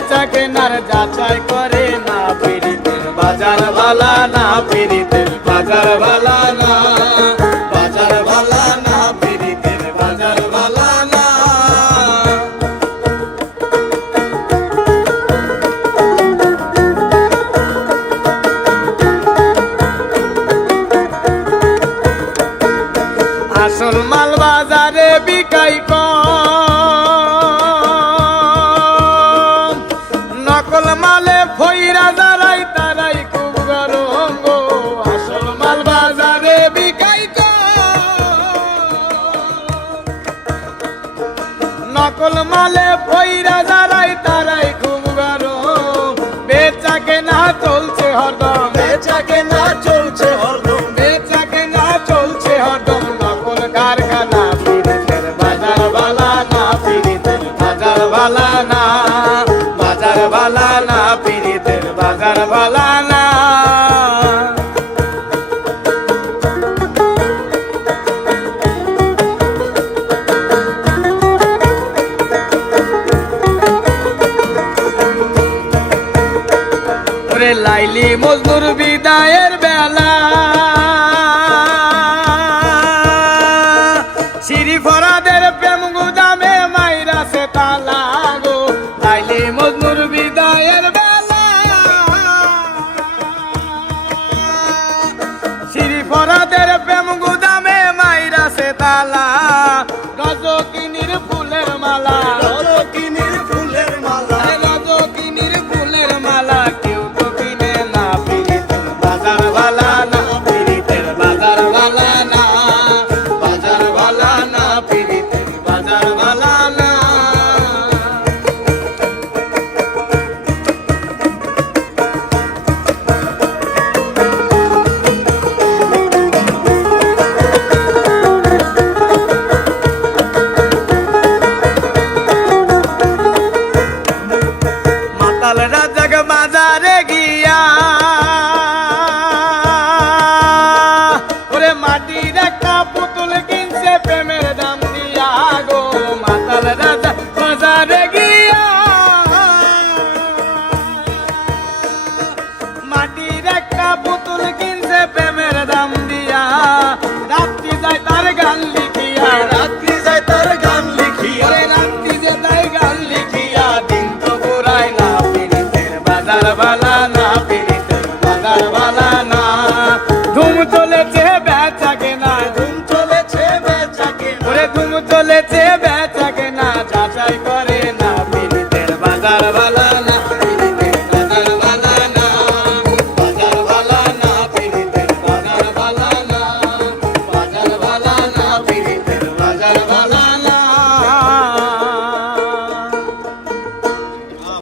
বেচা কেনার যাচাই করে না, পিরিতের বাজার ভালা না, পিরিতের বাজার ভালা না, বাজার ভালা না, পিরিতের বাজার ভালা না। আসল মাল বাজারে বিকাই কম, নকল মালে ফইরা যারাই তারাই খুব গরম গো। আসল মাল বাজারে বিকাই কম, নকল মালে ফইরা যারাই তারাই খুব গরম। বেচা কেনা চলছে হরদম, বেচা কেনা চলছে হরদম, বেচা কেনা চলছে হরদম। নকল কারখানা, পিরিতের বাজার ভালা না, পিরিতের বাজার ভালা না, বাজার ভালা না, পিরিতের বাজার ভালা না। ওরে লাইলি মজনুর বিদায়ের বেলা, সিঁড়ি ফরাদের প্রেম গুদামে মাইরাছে তালা গো। লাইলি মজনুর বিদায়ের বেলা, সিঁড়ি ফরাদের প্রেম গুদামে মাইরাছে তালা। রজকিনীর ফুলের মালা, রজকিনীর ফুলের মালা, রজকিনীর ফুলের মালা কেউ তো কিনে না, পিরিতের বাজার ভালা না, পিরিতের বাজার ভালা না, বাজার ভালা না, পিরিতের বাজার ভালা না। মাতাল